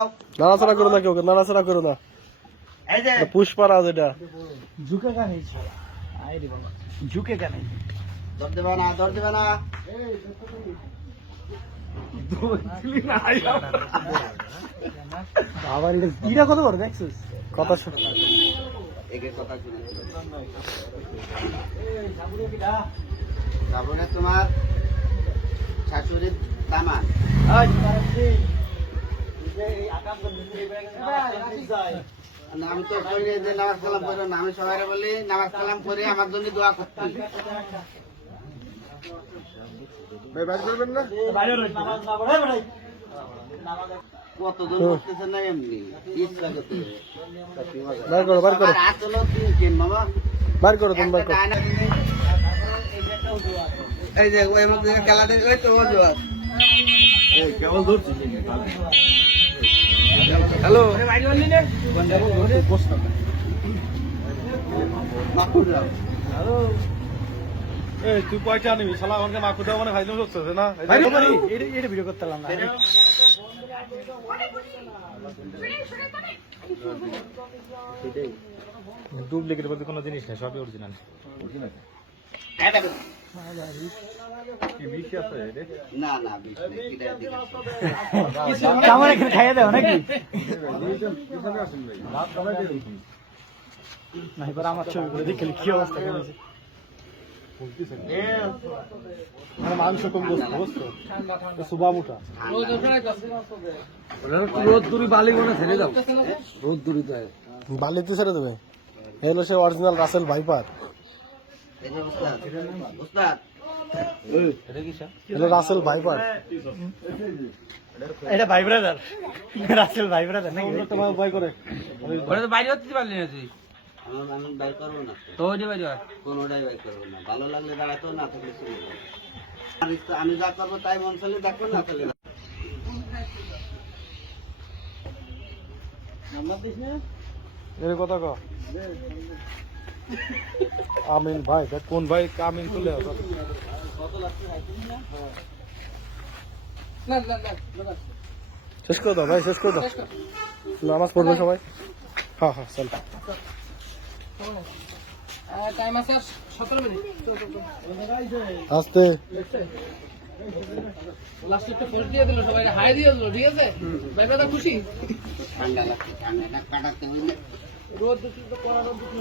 নাড়াচাড়া করো না কেউ, নাড়াচাড়া করো না। পুষ্পারাজ এটা ঝুঁকে কেন ঝুঁকে কেন দর দেবে না, দর দেবে না। আবার এটা কত বড় দেখছিস? কথা শোন। একে কথা শুনে শ্রাবণে তোমার শাশুড়ির দামান। আমি তো শরীরে যে নামাজ কালাম করো না, আমি সবাই বলি নামাজ কালাম করে আমার জন্য দোয়া করতে। কতজন করতেছে না এমনি ইচ্ছা করতে। বার করো, বার করো, হাত হলো তিন মামা। বার করো, তুমি বার করো। এই যে ওই মধ্যে খেলা দেখে ওই তো জোয়ার। হ্যালো, তুই পয়সা নিবি শালা, আমাকে মাকুটা মানে ভাই হচ্ছে না। এটা ভিডিও করতে পারলাম না। ডুপ্লিকেট বলতে কোনো জিনিস নেই, সবই অরিজিনাল। না না বিষ নেই, কিডার দিকে। আমার এখানে খাইয়ে দেও নাকি? না এবার আমার ছবি করে দেখলে কি অবস্থা করেছে। মাংস কম বসতো সুবা মোটা রোদ দূরি বালি মনে ছেড়ে দাও, রোদ দূরি তো বালিতে ছেড়ে দেবে। এলো সে অরিজিনাল রাসেল ভাইপার, এলো রাসেল ভাইপার। এটা ভাই ব্রাদার, রাসেল ভাই ব্রাদার নাকি? তোমার ভয় করে ওটা তো বাইরে হতে পারলি না তুই, আমি বাইর করবো না, তো ওই যে বাইরে হয়। কোনোটাই বাইর করবো না। ভালো লাগলে দাঁড়াতো, না থাকলে চলে যাবো। আমি যা করবো তাই মন চলে দেখো, না চলে না। এর কথা কো আমিন ভাই, দেখ কোন ভাই আমিন তুলে শেষ করে দাও ভাই, শেষ করে দাও। নামাজ পড়বে সবাই। হ্যাঁ হ্যাঁ চল। টাইম আছে আর 17 মিনিট। আস্তে লাস্টে একটা ফোন দিয়ে দিল, সবাই হাই দিয়ে দিল, ঠিক আছে? ভাই দাদা খুশি? ঠান্ডা লাগছে, ঠান্ডাটা কাটাতে হইলে রোদ দুটো তো কড়া রোদ দুটো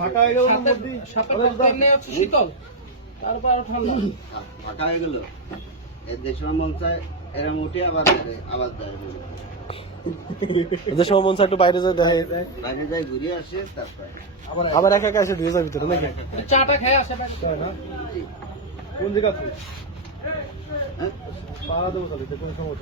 ফাঁকা হয়ে গেল শীতল, তারপর আরো ঠান্ডা। ফাঁকা হয়ে গেল। এর যে সময় মন চায় এরম উঠে আবার আবার দেয়, এদের সময় মন চায় একটু বাইরে যায়, দেখে বাইরে যায় ঘুরে আসে, তারপরে আবার একা একা এসে দিয়ে যায় ভিতরে নাকি? চাটা খেয়ে আসে না? কোন জায়গা হ্যাঁ? পাড়া দেবো কোন সময়